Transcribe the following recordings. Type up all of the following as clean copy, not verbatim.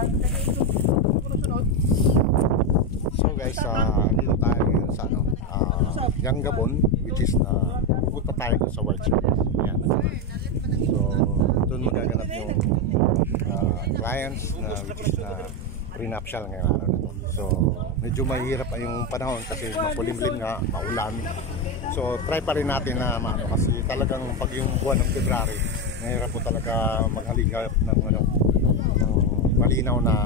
So guys, dito tayo ngayon sa Yanggabon, which is pupunta tayo sa White Springs. Yan. So doon magaganap yung clients na which is prenuptial ngayong araw na to. So medyo mahirap yung panahon kasi makulimlim nga, maulan. So try pa rin natin na kasi talagang pag yung buwan ng February, mahirap po talaga maghaligap ng malinaw na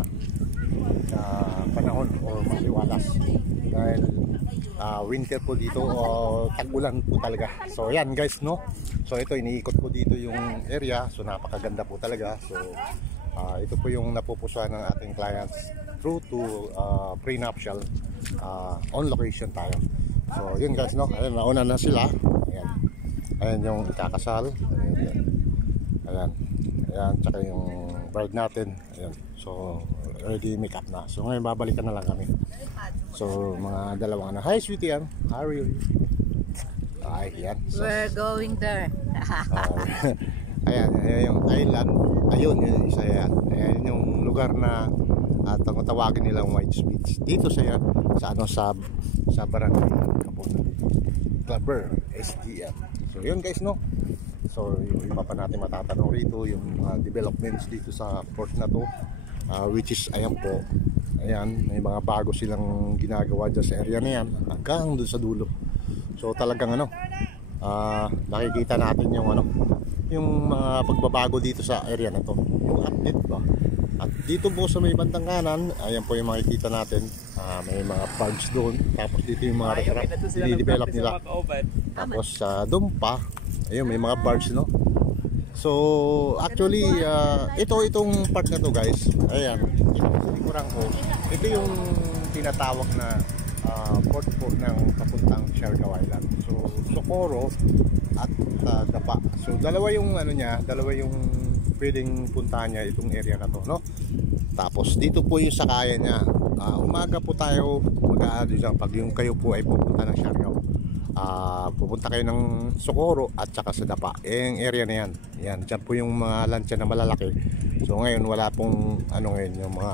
panahon o maliwalas dahil winter po dito o tag-ulan po talaga. So yan guys, no? So ito, iniikot po dito yung area. So napakaganda po talaga. So ito po yung napupusuan ng ating clients through to prenuptial on location tayo. So yun guys, no? Ayan, nauna na sila. Ayan, ayan yung ikakasal. Ayan, ayan, tsaka yung bride natin. Ayan, so already make up na. So ngayon babalikan na lang kami. So mga dalawang anak. Hi sweetie, how are you? Ay, yan. So, we're going there. Ayan, ayan yung island. Ayun, yun isa yan. Ayan yung lugar na tawagin nilang White Springs. Dito sa yan, sa barangay Kapon Clubber, SDM. So yun guys, no? So yung iba pa natin matatanong rito, yung developments dito sa port na to, which is ayan po. Ayan, may mga bago silang ginagawa dyan sa area na yan hanggang doon sa dulo. So talagang nakikita natin yung mga pagbabago dito sa area na to, yung update ba. At dito po sa may bandang kanan, ayan po yung makikita natin, may mga parks doon. Tapos dito yung mga restaurant i-develop nila. Tapos doon pa, ayun, may mga bars, no? So actually itong part na to guys, ayan, kurang ko, ito yung tinatawag na port po ng papuntang Siargao Island. So Socorro at Dapa. So dalawa yung dalawa yung pwedeng puntahan niya itong area na to, no? Tapos dito po yung sakayan niya. Umaga po tayo mag-aado dyan pag yung kayo po ay pupunta ng Siargao. Pupunta kayo ng Socorro at saka sa Dapa. Yung area na yan. Yan, dyan po yung mga lancha na malalaki. So ngayon wala pong ngayon yung mga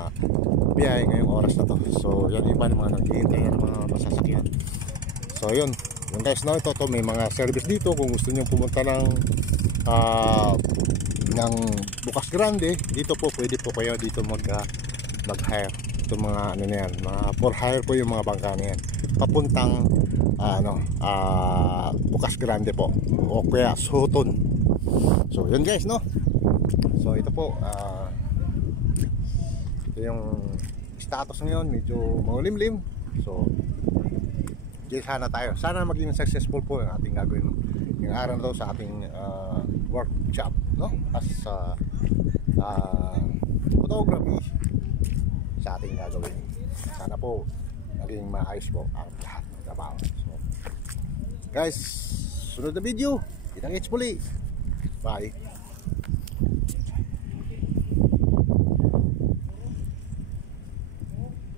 biyahe ngayong oras na to. So yan iba ng mga naghihintay ng mga masasakyan. So yun guys, no, ito may mga service dito kung gusto niyo pumunta ng Bukas Grande. Dito po pwede po kayo dito mag-hire. Ito mga na yan, mga for hire po yung mga bangka na yan papuntang Bukas Grande po o kaya Soton. So yun guys, no? So ito po ito yung status ngayon, medyo makulimlim. So sana tayo, sana maging successful po yung ating gagawin yung araw na to sa ating workshop, no? As photography sa ating gagawin. Sana po maging maayos po ang lahat ng trabaho. So guys, sunod na video, kitang muli. Bye.